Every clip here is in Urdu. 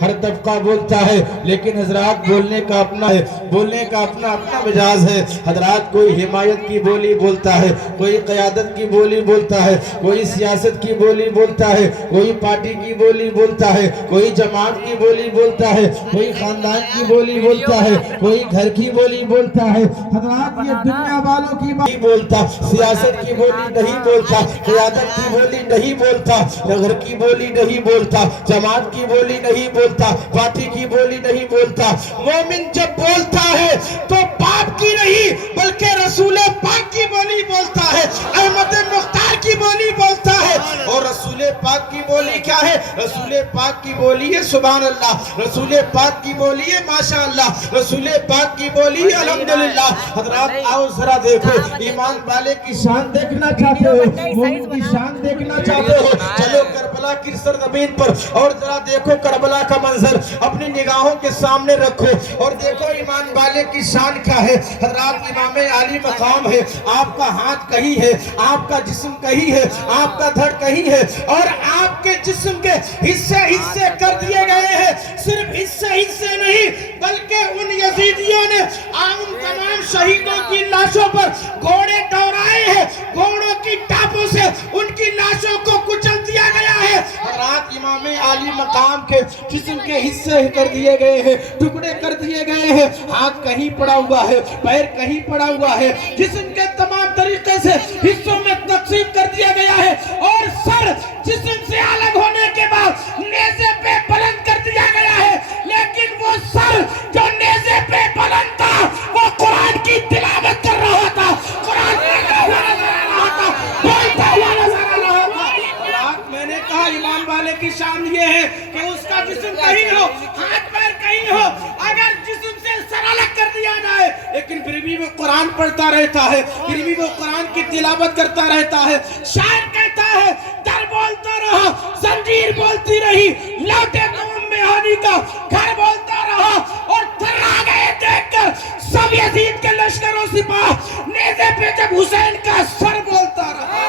ہر طبقہ بولتا ہے، لیکن حضرات بولنے کا اپنا ہے، بولنے کا اپنا مزاج ہے۔ حضرات کوئی حمایت کی بولی بولتا ہے، کوئی قیادت کی بولی بولتا ہے، کوئی سیاست کی بولی بولتا ہے، کوئی پارٹی کی بولی بولتا ہے، کوئی جماعت کی بولی بولتا ہے، کوئی خاندان کی بولی بولتا ہے، کوئی گھر کی بولی بولتا ہے۔ حضرات یہ دنیا والوں کی بولی بولتا، سیاست کی بولی نہیں بولتا، قیادت کی بولی نہیں بولتا، گھر کی بولی نہیں بولتا، جماعت کی بولی نہیں بولتا، پارٹی کی بولی نہیں بولتا۔ مومن جب بولتا ہے تو باپ کی نہیں بلکہ رسول پاک کی بولی بولتا ہے، احمد مختار کی بولی بولتا ہے۔ اور رسول پاک کی بولی کیا ہے؟ رسول پاک کی بولی ہے سبحان اللہ، رسول پاک کی بولی ہے ماشاءاللہ، رسول پاک کی بولی ہے الحمدللہ۔ حضرات آؤ ذرا دیکھو، ایمان والے کی شان دیکھنا چاہتے ہو، مومن کی شان دیکھنا چاہتے ہو، چلو کربلا کی سرزمین پر اور ذرا دیکھو کربلا کا منظر اپنی نگاہوں کے سامنے رکھو اور دیکھو ایمان والے کی شان کیا ہے۔ حضرات امام عالی مقام ہے، آپ کا ہاتھ کہیں ہے، آپ کا جسم کہیں ہے، آپ کا دھڑ کہیں ہے، اور آپ کے جسم کے حصے کر دیے گئے ہیں۔ صرف حصے نہیں بلکہ ان یزیدیوں نے ان تمام شہیدوں کی لاشوں پر گھوڑے دوڑائے ہیں، گھوڑوں کی ٹاپوں سے ان کی لاشوں کو کچل دیا گیا ہے۔ حضرات امام عالی مقام کے جسم کے حصے کر دیے گئے ہیں، ٹکڑے کر دیے گئے ہیں، ہاتھ کہیں پڑا ہوا ہے، پیر کہیں پڑا ہوا ہے، جسم کے تمام طریقے سے حصوں میں تقسیم کر دیا گیا ہے، اور سر جسم سے الگ ہونے کے بعد نیزے پہ بلند کر دیا گیا ہے۔ لیکن وہ سر جو نیزے پہ بلند تھا وہ قرآن کی تلاوت کر رہا تھا، قرآن پڑھتا ہوا نظر آ رہا تھا، بولتا ہوا نظر آ رہا تھا۔ میں نے کہا ایمان والے کی شان یہ ہے کہ اس کا جسم کہیں ہو، ہاتھ پیر کہیں ہو، اگر جسم سے سر الگ کر دیا جائے لیکن پھر بھی وہ قرآن پڑھتا رہتا ہے، پھر بھی وہ قرآن کی تلاوت کرتا رہتا ہے۔ شاعر کہتا ہے در بولتا رہا، زنجیر بولتی رہی، لوٹے قوم میں ہانی کا گھر بولتا رہا، اور تھرا گئے دیکھ کر سب یزید کے لشکر و سپاہ، نیزے پہ جب حسین کا سر بولتا رہا،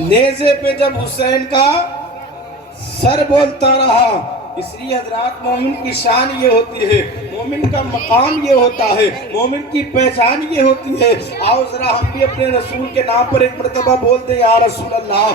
نیزے پہ جب حسین کا سر بولتا رہا۔ اس لیے حضرات مومن کی شان یہ ہوتی ہے، مومن کا مقام یہ ہوتا ہے، مومن کی پہچان یہ ہوتی ہے۔ آؤ ذرا ہم بھی اپنے رسول کے نام پر ایک مرتبہ بول دیں یا رسول اللہ۔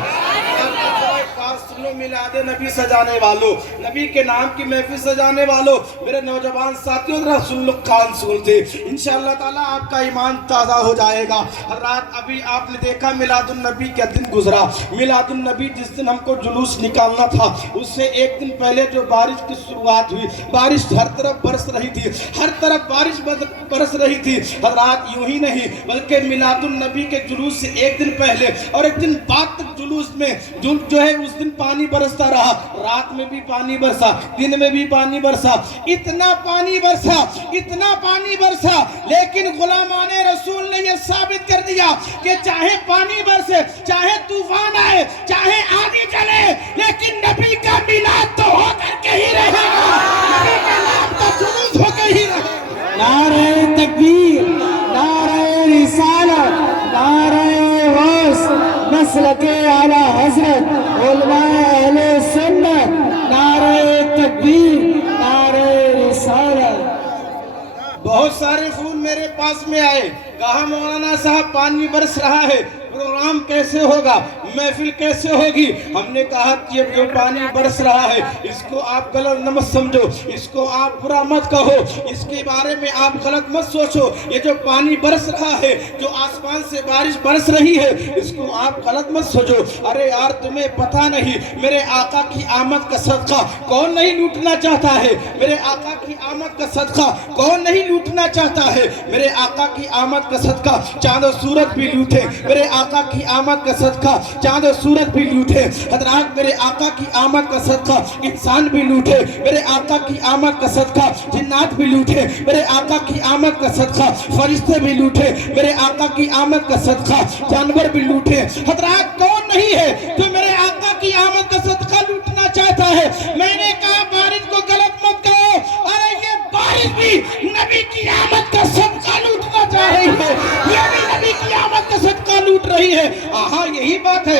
سنو میلاد نبی سجانے والوں، نبی کے نام کی محفل سجانے والوں، میرے نوجوان ساتھیوں ذرا سن لو کان سنتے، انشاءاللہ تعالیٰ آپ کا ایمان تازہ ہو جائے گا۔ رات ابھی آپ نے دیکھا میلاد النبی کا دن گزرا، میلاد النبی جس دن ہم کو جلوس نکالنا تھا اس سے ایک دن پہلے جو بارش کی شروعات ہوئی، بارش ہر طرف برس رہی تھی، ہر طرف بارش برس رہی تھی۔ حضرات یوں ہی نہیں بلکہ میلاد النبی کے جلوس سے ایک دن پہلے اور ایک دن بعد تک جلوس میں جو ہے اس دن پانی برستا رہا، رات میں بھی پانی برسا، دن میں بھی پانی برسا، اتنا پانی برسا، اتنا پانی برسا، لیکن غلامان رسول نے یہ ثابت کر دیا کہ چاہے پانی برسے، چاہے طوفان آئے، چاہے آندھی چلے، لیکن نبی کا میلاد تو ہو کر کے ہی رہے گا، نبی کا نام تو جلوس ہو کے ہی رہے گا۔ نعرہ تکبیر، نعرہ رسالت، نعرہ غوث، مسلک اعلی حضرت، علماء اہل سنت، نعرہ تکبیر، نعرہ رسالت۔ بہت سارے فون میرے پاس میں آئے، کہا مولانا صاحب پانی برس رہا ہے، پروگرام کیسے ہوگا، محفل کیسے ہوگی؟ ہم نے کہا کہ یہ جو پانی برس رہا ہے اس کو آپ غلط نہ مت سمجھو، اس کو آپ برا مت کہو، اس کے بارے میں آپ غلط مت سوچو۔ یہ جو پانی برس رہا ہے، جو آسمان سے بارش برس رہی ہے، اس کو آپ غلط مت سوچو۔ ارے یار تمہیں پتہ نہیں میرے آقا کی آمد کا صدقہ کون نہیں لوٹنا چاہتا ہے؟ میرے آقا کی آمد کا صدقہ کون نہیں لوٹنا چاہتا ہے؟ میرے آقا کی آمد کا صدقہ چاند و سورج بھی لوٹے، میرے آقا کی آمد کا صدقہ چاند و سورج بھی لوٹے۔ حضرات میرے آقا کی آمد کا صدقہ انسان بھی لوٹے، میرے آقا کی آمد کا صدقہ جنات بھی لوٹے، میرے آقا کی آمد کا صدقہ فرشتے بھی لوٹے، میرے آقا کی آمد کا صدقہ جانور بھی لوٹے۔ حضرات کون نہیں ہے جو میرے آقا کی آمد کا صدقہ لوٹنا چاہتا ہے؟ میں نے کہا بارش کو غلط مت کہو، ارے یہ بارش بھی نبی کی آمد کا صدقہ لوٹنا چاہ رہی ہے، یہ بھی نبی کی آمد کا صدقہ لوٹ رہی ہے۔ آہا یہی بات ہے۔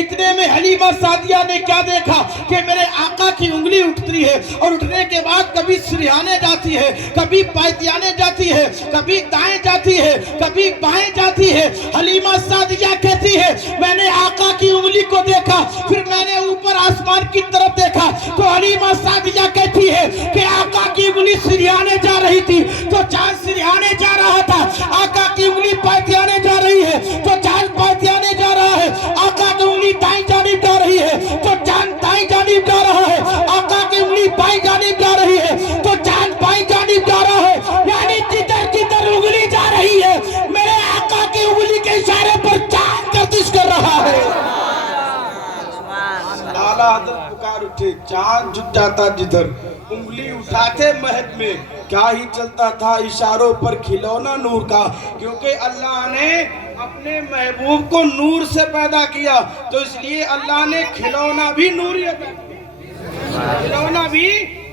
اتنے میں حلیمہ سعدیہ نے کیا دیکھا کہ میرے آقا کی انگلی اٹھتی ہے اور اٹھنے کے بعد کبھی سریانے جاتی ہے, کبھی پائتیانے جاتی ہے, کبھی دائیں جاتی ہے, کبھی بائیں جاتی ہے. حلیمہ سعدیہ کہتی ہے میں نے آقا کی انگلی کو دیکھا, پھر میں نے اوپر آسمان کی طرف دیکھا تو حلیمہ سعدیہ کہتی ہے کہ آقا کی انگلی سریانے جا رہی تھی تو چاند سریانے جا رہا تھا, آقا کی انگلی پائتیانے جا رہی ہے تو چاند پائتیانے جا رہا ہے, آقا کی انگلی دائیں جانب جا رہی ہے تو چاند دائیں جانب جا رہا ہے, آقا کی انگلی بائیں جانب جا رہی ہے تو چاند بائیں جانب جا رہا ہے. یعنی جدھر جدھر انگلی جا رہی ہے میرے آقا کی انگلی کے اشارے پر چاند گردش کر رہا ہے. اعلیٰ حضرت پکار اٹھے, چاند جھک جاتا جدھر, انگلی اٹھاتے مہد میں, کیا ہی چلتا تھا اشاروں پر کھلونا نور کا. کیونکہ اللہ نے اپنے محبوب کو نور سے پیدا کیا تو اس لیے اللہ نے کھلونا بھی نوری عطا کیا, کھلونا بھی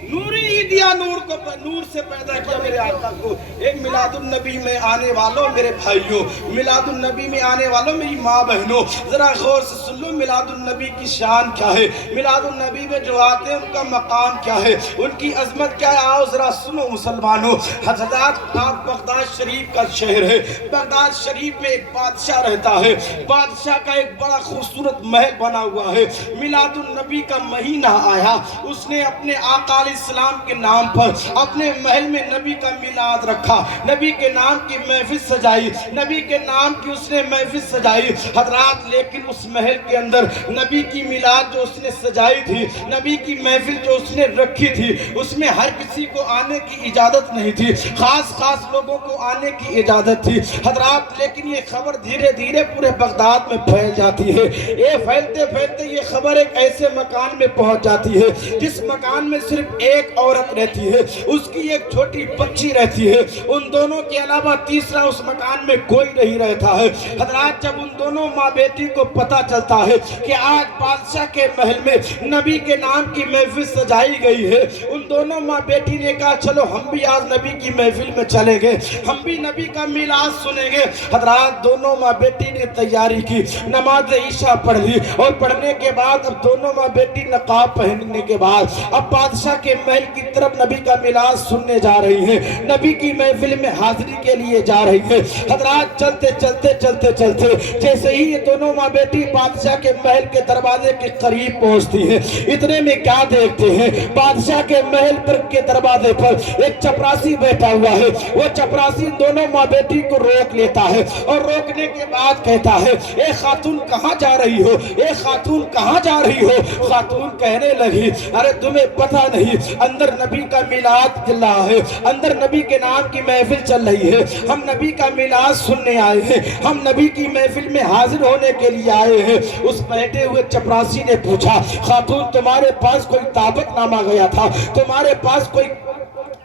نوری ہی دیا, نور کو نور سے پیدا کیا میرے آقا کو. ایک میلاد النبی میں آنے والوں میرے بھائیوں, میلاد النبی میں آنے والوں میری ماں بہنوں, ذرا غور سے سن لو میلاد النبی کی شان کیا ہے, میلاد النبی میں جو آتے ہیں ان کا مقام کیا ہے, ان کی عظمت کیا ہے. آؤ ذرا سنو مسلمانوں. حضرات آپ بغداد شریف کا شہر ہے, بغداد شریف میں ایک بادشاہ رہتا ہے, بادشاہ کا ایک بڑا خوبصورت محل بنا ہوا ہے. میلاد النبی کا مہینہ آیا, اس نے اپنے آقا علیہ السلام کے نام پر اپنے محل میں نبی کا میلاد رکھا, نبی کے نام کی محفل سجائی, نبی کے نام کی اس نے محفل سجائی. حضرات لیکن اس محل کے اندر نبی کی میلاد جو اس نے سجائی تھی, نبی کی محفل جو اس نے رکھی تھی, اس میں ہر کسی کو آنے کی اجازت نہیں تھی, خاص خاص لوگوں کو آنے کی اجازت تھی. حضرات لیکن یہ خبر دھیرے دھیرے پورے بغداد میں پھیل جاتی ہے. یہ پھیلتے پھیلتے یہ خبر ایک ایسے مکان میں پہنچ جاتی ہے جس مکان میں صرف ایک عورت رہتی ہے, اس کی ایک چھوٹی بچی رہتی ہے, ان دونوں کے علاوہ تیسرا اس مکان میں کوئی نہیں رہتا ہے. حضرات جب ان دونوں ماں بیٹی کو پتا چلتا ہے کہ آج بادشاہ کے محل میں نبی کے نام کی محفل سجائی گئی ہے, ان دونوں ماں بیٹی نے کہا چلو ہم بھی آج نبی کی محفل میں چلیں گے, ہم بھی نبی کا میلاد سنیں گے. حضرات دونوں ماں بیٹی نے تیاری کی, نماز عشاء پڑھ لی اور پڑھنے کے بعد اب دونوں ماں بیٹی نقاب پہننے کے بعد اب بادشاہ کے محل کی طرف نبی کا میلاد سننے جا رہی ہیں, نبی کی محفل میں حاضری کے لیے جا رہی ہیں. حضرات چلتے چلتے چلتے چلتے جیسے ہی یہ دونوں ماں بیٹی بادشاہ کے محل کے دروازے کے قریب پہنچتی ہیں, اتنے میں کیا دیکھتے ہیں, بادشاہ کے محل پر کے دروازے پر ایک چپراسی بیٹھا ہوا ہے. وہ چپراسی دونوں ماں بیٹی کو روک لیتا ہے اور روکنے کے بعد کہتا ہے اے خاتون کہاں جا رہی ہو, اے خاتون کہاں جا رہی ہو. خاتون کہنے لگی ارے تمہیں پتہ نہیں اندر نبی کا میلاد چل رہا ہے, اندر نبی کے نام کی محفل چل رہی ہے, ہم نبی کا میلاد سننے آئے ہیں, ہم نبی کی محفل میں حاضر ہونے کے لیے آئے ہیں. اس بیٹھے ہوئے چپراسی نے پوچھا خاتون تمہارے پاس کوئی دعوت نامہ گیا تھا, تمہارے پاس کوئی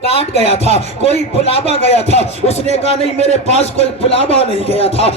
کاٹ گیا تھا, کوئی بلاوا گیا تھا. اس نے کہا نہیں میرے پاس کوئی بلاوا نہیں گیا تھا,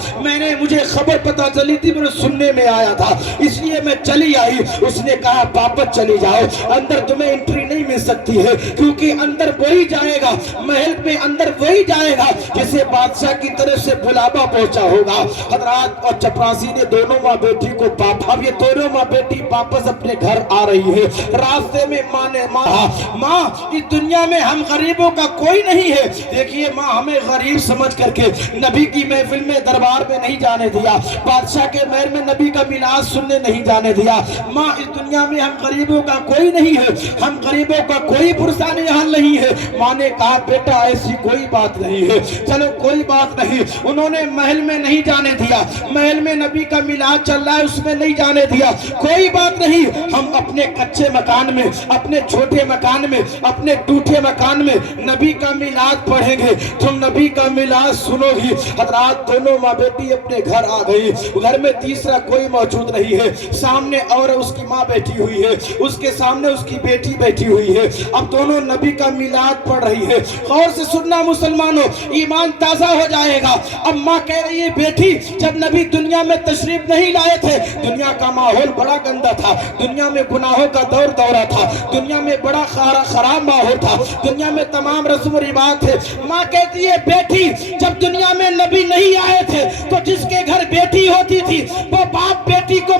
مجھے خبر پتا چلی تھی, میں سننے میں آیا تھا اس لیے میں چلی آئی. اس نے کہا واپس چلی جاؤ, اندر تمہیں انٹری نہیں مل سکتی ہے کیونکہ اندر وہی جائے گا, محل میں اندر وہی جائے گا جسے بادشاہ کی طرف سے بلاوا پہنچا ہوگا. حضرات اور چپراسی نے دونوں ماں بیٹی کو اب یہ دونوں ماں بیٹی واپس اپنے گھر آ رئی ہے. راستے میں ماں نے ماں اس دنیا میں ہم غریبوں کا کوئی نہیں ہے. دیکھیے ماں ہمیں غریب سمجھ کر کے نبی کی محفل میں دربار میں نہیں جانے دیا, بادشاہ کے محل میں نبی کا میلاد سننے نہیں جانے دیا. ماں اس دنیا میں ہم غریبوں کا کوئی نہیں ہے, ہم غریبوں کا کوئی پرسان حال نہیں ہے. ماں نے کہا بیٹا ایسی کوئی بات نہیں ہے, چلو کوئی بات نہیں. انہوں نے محل میں نہیں جانے دیا, محل میں نبی کا میلاد چل رہا ہے اس میں نہیں جانے دیا, کوئی بات نہیں. ہم اپنے کچے مکان میں, اپنے چھوٹے مکان میں, اپنے ٹوٹے مکان میں نبی کا میلاد پڑھیں گے, تم نبی کا میلاد سنو گی. حضرات دونوں ماں بیٹی اپنے گھر آ گئی. گھر میں تیسرا کوئی موجود نہیں ہے, سامنے اور اس کی ماں بیٹھی ہوئی ہے, اس کے سامنے اس کی بیٹی بیٹھی ہوئی ہے. اب دونوں نبی کا میلاد پڑھ رہی ہے. غور سے سننا مسلمانوں, ایمان تازہ ہو جائے گا. اب ماں کہہ رہی ہے بیٹی جب نبی دنیا میں تشریف نہیں لائے تھے دنیا کا ماحول بڑا گندا تھا, دنیا میں گناہوں کا دورہ تھا, دنیا میں بڑا خراب ماحول تھا, دنیا میں تمام رسم و رواج تھے. ماں کہتی ہے بیٹی جب دنیا میں نبی نہیں آئے تھے تو جس کے گھر بیٹی ہوتی تھی وہ باپ بیٹی کو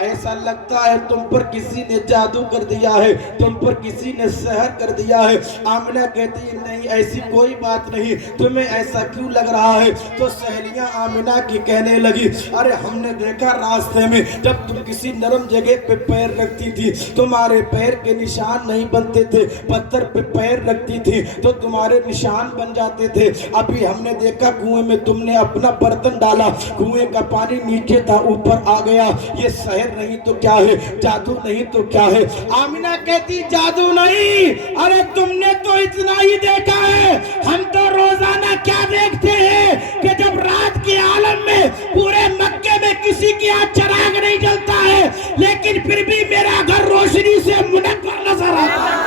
ایسا لگتا ہے تم پر کسی نے جادو کر دیا ہے, تم پر کسی نے سحر کر دیا ہے. آمنہ کہتی ہے نہیں ایسی کوئی بات نہیں, تمہیں ایسا کیوں لگ رہا ہے؟ تو سہیلیاں آمنہ کی کہنے لگی ارے ہم نے دیکھا راستے میں جب تم کسی نرم جگہ پہ پیر رکھتی تھی تمہارے پیر کے نشان نہیں بنتے تھے, پتھر پہ پیر رکھتی تھی تو تمہارے نشان بن جاتے تھے. ابھی ہم نے دیکھا کنویں میں تم نے اپنا برتن ڈالا, کنویں کا پانی نیچے تھا اوپر آ گیا. یہ سحر نہیں تو کیا ہے, جادو نہیں تو کیا ہے؟ آمنہ کہتی جادو نہیں, ارے تم نے تو اتنا ہی دیکھا ہے, ہم تو روزانہ کیا دیکھتے ہیں کہ جب رات کے عالم میں پورے مکے میں کسی کی آنکھ چراغ نہیں جلتا ہے لیکن پھر بھی میرا گھر روشنی سے منور نظر آتا ہے.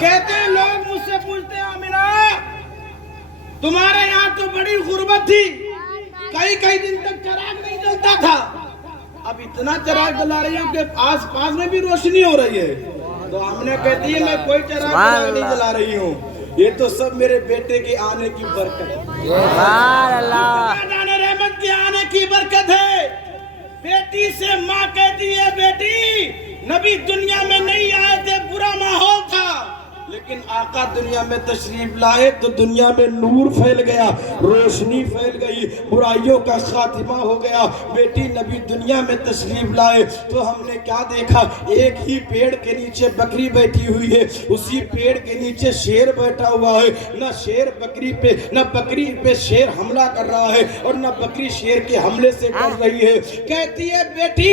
کہتے ہیں لوگ مجھ سے پوچھتے ہیں آمنہ تمہارے یہاں تو بڑی غربت تھی, کئی دن تک چراغ نہیں جلتا تھا, اب اتنا چراغ جلا رہی ہوں کہ آس پاس میں بھی روشنی ہو رہی ہے. تو آمنہ کہتی ہے میں کوئی چراغ نہیں جلا رہی ہوں, یہ تو سب میرے بیٹے کے آنے کی برکت ہے, رحمت کے آنے کی برکت ہے. بیٹی سے ماں کہتی ہے بیٹی نبی دنیا میں نہیں آئے تھے, برا ماحول تھا, لیکن آقا دنیا میں تشریف لائے تو دنیا میں نور پھیل گیا, روشنی پھیل گئی, برائیوں کا خاتمہ ہو گیا. بیٹی نبی دنیا میں تشریف لائے تو ہم نے کیا دیکھا, ایک ہی پیڑ کے نیچے بکری بیٹھی ہوئی ہے, اسی پیڑ کے نیچے شیر بیٹھا ہوا ہے. نہ شیر بکری پہ, نہ بکری پہ شیر حملہ کر رہا ہے اور نہ بکری شیر کے حملے سے ڈر رہی ہے. کہتی ہے بیٹی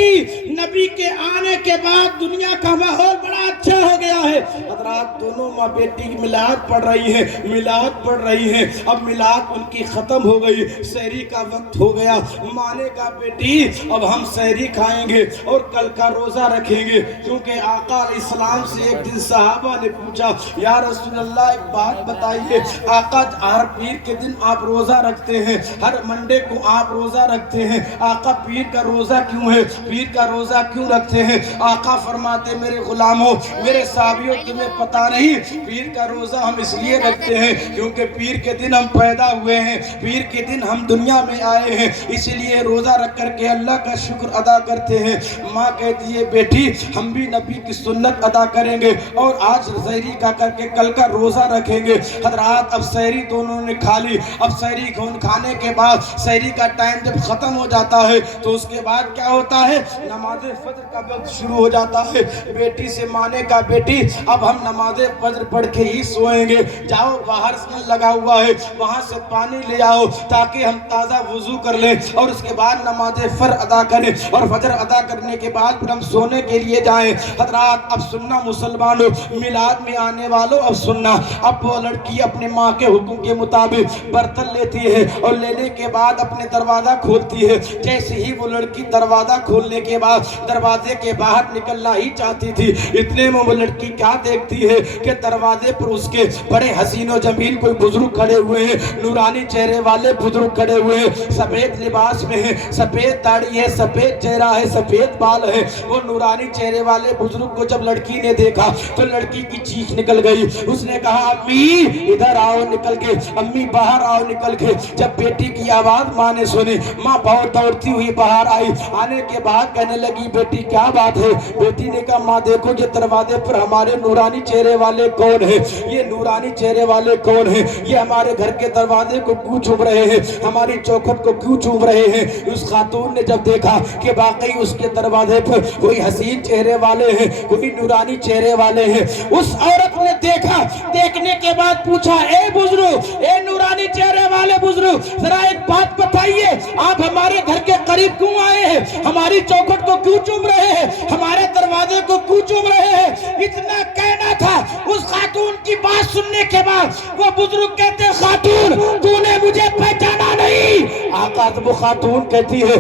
نبی کے آنے کے بعد دنیا کا ماحول بڑا اچھا ہو گیا ہے. حضرات دونوں ماں بیٹی میلاد پڑھ رہی ہیں, میلاد پڑھ رہی ہیں. اب میلاد ان کی ختم ہو گئی, سحری کا وقت ہو گیا. ماں نے کہا بیٹی اب ہم سحری کھائیں گے اور کل کا روزہ رکھیں گے, کیونکہ آقا علیہ السلام سے ایک دن صحابہ نے پوچھا یا رسول اللہ ایک بات بتائیے, آقا ہر پیر کے دن آپ روزہ رکھتے ہیں, ہر منڈے کو آپ روزہ رکھتے ہیں, آقا پیر کا روزہ کیوں ہے, پیر کا روزہ کیوں رکھتے ہیں؟ آقا فرماتے میرے غلاموں, میرے صحابیوں تمہیں پتہ نہیں پیر کا روزہ ہم اس لیے رکھتے ہیں کیونکہ پیر کے دن ہم پیدا ہوئے ہیں, پیر کے دن ہم دنیا میں آئے ہیں, اس لیے روزہ رکھ کر کے اللہ کا شکر ادا کرتے ہیں. ماں کہتی ہے بیٹی ہم بھی نبی کی سنت ادا کریں گے اور آج سحری کا کر کے کل کا روزہ رکھیں گے. حضرات اب سحری دونوں نے کھا لی. اب سحری کھانے کے بعد سحری کا ٹائم جب ختم ہو جاتا ہے تو اس کے بعد کیا ہوتا ہے, نماز فجر کا وقت شروع ہو جاتا ہے. بیٹی سے ماں نے کہا بیٹی اب ہم نماز فجر پڑھ کے ہی سوئیں گے, جاؤ باہر سے لگا ہوا ہے وہاں سے پانی لے آؤ تاکہ ہم تازہ وضو کر لیں اور اس کے بعد نماز فجر ادا کریں اور فجر ادا کرنے کے بعد پھر ہم سونے کے لیے جائیں. حضرات اب سننا مسلمانوں, میلاد میں آنے والوں اب سننا, اب وہ لڑکی اپنے ماں کے حکم کے مطابق برتن لیتی ہے اور لینے کے بعد اپنے دروازہ کھولتی ہے. جیسے ہی وہ لڑکی دروازہ کھولنے کے بعد دروازے کے باہر نکلنا ہی چاہتی تھی, اتنے میں وہ لڑکی کیا دیکھتی ہے کہ دروازے پر اس کے بڑے حسین و جمیل کوئی بزرگ کھڑے ہوئے ہیں, نورانی چہرے والے بزرگ کھڑے ہوئے ہیں, سفید لباس میں ہیں, سفید داڑھی ہے, سفید چہرہ ہے, سفید بال ہے. وہ نورانی چہرے والے بزرگ کو جب لڑکی نے دیکھا تو لڑکی کی چیخ نکل گئی. اس نے کہا امی ادھر آؤ, نکل کے امی باہر آؤ, نکل کے. جب بیٹی کی آواز ماں نے سنی, ماں بہت دوڑتی ہوئی باہر آئی. آنے کے بعد کہنے لگی بیٹی کیا بات ہے؟ بیٹی نے کہا ماں دیکھو یہ دروازے پر ہمارے نورانی چہرے والے کون ہیں, یہ نورانی چہرے والے کون ہیں, یہ ہمارے گھر کے دروازے کو کیوں چوم رہے ہیں, ہماری چوکھٹ کو کیوں چوم رہے ہیں؟ اس خاتون نے جب دیکھا کہ واقعی اس کے دروازے پر کوئی حسین چہرے والے ہیں, کوئی نورانی چہرے والے ہیں, اس عورت نے دیکھا, دیکھنے کے بعد پوچھا اے بزرگ, اے نورانی چہرے والے بزرگ, ذرا ایک بات بتائیے آپ ہمارے گھر کے قریب کیوں آئے ہیں, ہماری چوکھٹ کو کیوں چوم رہے ہیں, ہمارے دروازے کو کیوں چوم رہے ہیں؟ اتنا کہنا تھا. اس خاتون کی بات سننے کے بعد وہ بزرگ کہتے خاتون تو نے مجھے پہچانا نہیں. آقا وہ خاتون کہتی ہے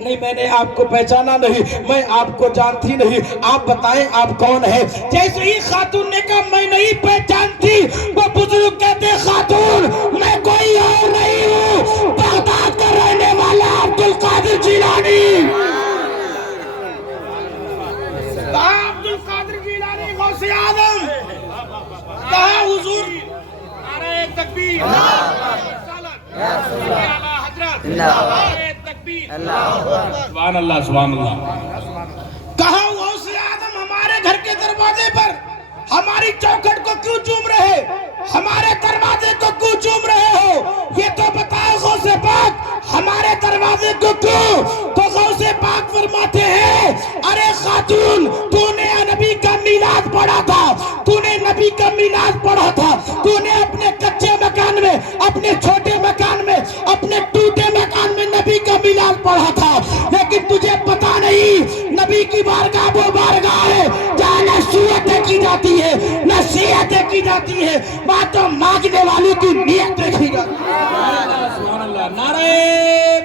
نہیں میں نے آپ کو پہچانا نہیں, میں آپ کو جانتی نہیں, آپ بتائیں آپ کون ہیں؟ جیسے ہی خاتون نے کہا میں نہیں پہچانتی, وہ بزرگ کہتے خاتون میں کوئی اور نہیں ہوں, بغداد کا رہنے والا عبد القادر جیلانی. عبد القادر جیلانی غوث اعظم, کہا حضور نعرہ تکبیر, رسالت, اعلیٰ حضرت, نعرہ تکبیر, سبحان اللہ سبحان اللہ. کہا غوث اعظم ہمارے گھر کے دروازے پر ہماری چوکھٹ کو کیوں چوم رہے, ہمارے دروازے کو کیوں چوم رہے ہو, یہ تو بتاؤ غوث پاک, ہمارے دروازے کو کیوں؟ تو غوث پاک فرماتے ہیں ارے خاتون, تو نے نبی کا میلاد پڑھا تھا, تو نے نبی کا میلاد پڑھا تھا, تو نے اپنے کچے مکان میں, اپنے چھوٹے مکان میں, اپنے ٹوٹے مکان میں نبی کا میلاد پڑھا تھا, لیکن تجھے پتا نہیں نبی کی بارگاہ وہ بارگاہ ہے جہاں نصیحتیں کی جاتی ہے, نصیحتیں کی جاتی ہے, باتوں مانگنے والوں کی نیت دیکھی جاتی ہے. سبحان اللہ. نعرہ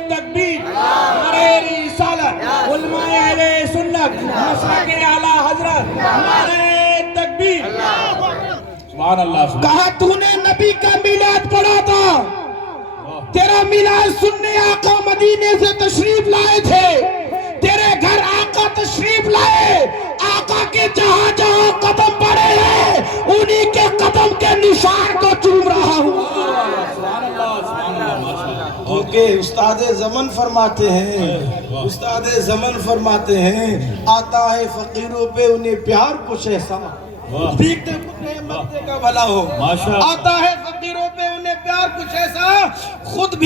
تکبیر, نعرہ رسالت, علماء اہل سنت, مسلک اعلی حضرت, نعرہ تکبیر. سبحان اللہ. کہا تو نے نبی کا میلاد پڑھا تھا, تیرا میلاد سننے آقا مدینے سے تشریف لائے تھے, تیرے گھر آقا تشریف لائے, آقا کے جہاں جہاں قدم پڑے ہیں انہی کے قدم کے نشان کو چوم رہا ہوں. کیونکہ استاد زمن فرماتے ہیں, استاد زمن فرماتے ہیں آتا ہے فقیروں پہ انہیں پیار کچھ ایسا, بھیکتے کتنے مکتے کا بھلا ہو, آتا ہے فقیروں پہ انہیں پیار کچھ ایسا, خود